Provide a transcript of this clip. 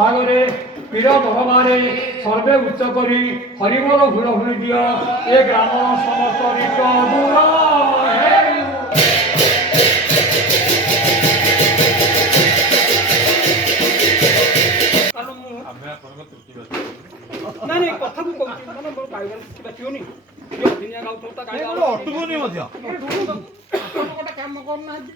সাগরে পীর ভগবানে সর্বে উচ্চ করি হরিবল ভুল ভুলি দিও এ গ্রাম সমস্ত ঋত দূর ନାଇଁ ନାଇଁ କଥାକୁ କହୁଛି ମାନେ ମୋର ଗାଇବାର କିବା ଥିବନି ଅଭିନୟ ଗାଉଥିବ ତା ଗାଇବା ଅଟୁବନି ମଧ୍ୟ ଗୋଟେ କାମ କରୁନାହାନ୍ତି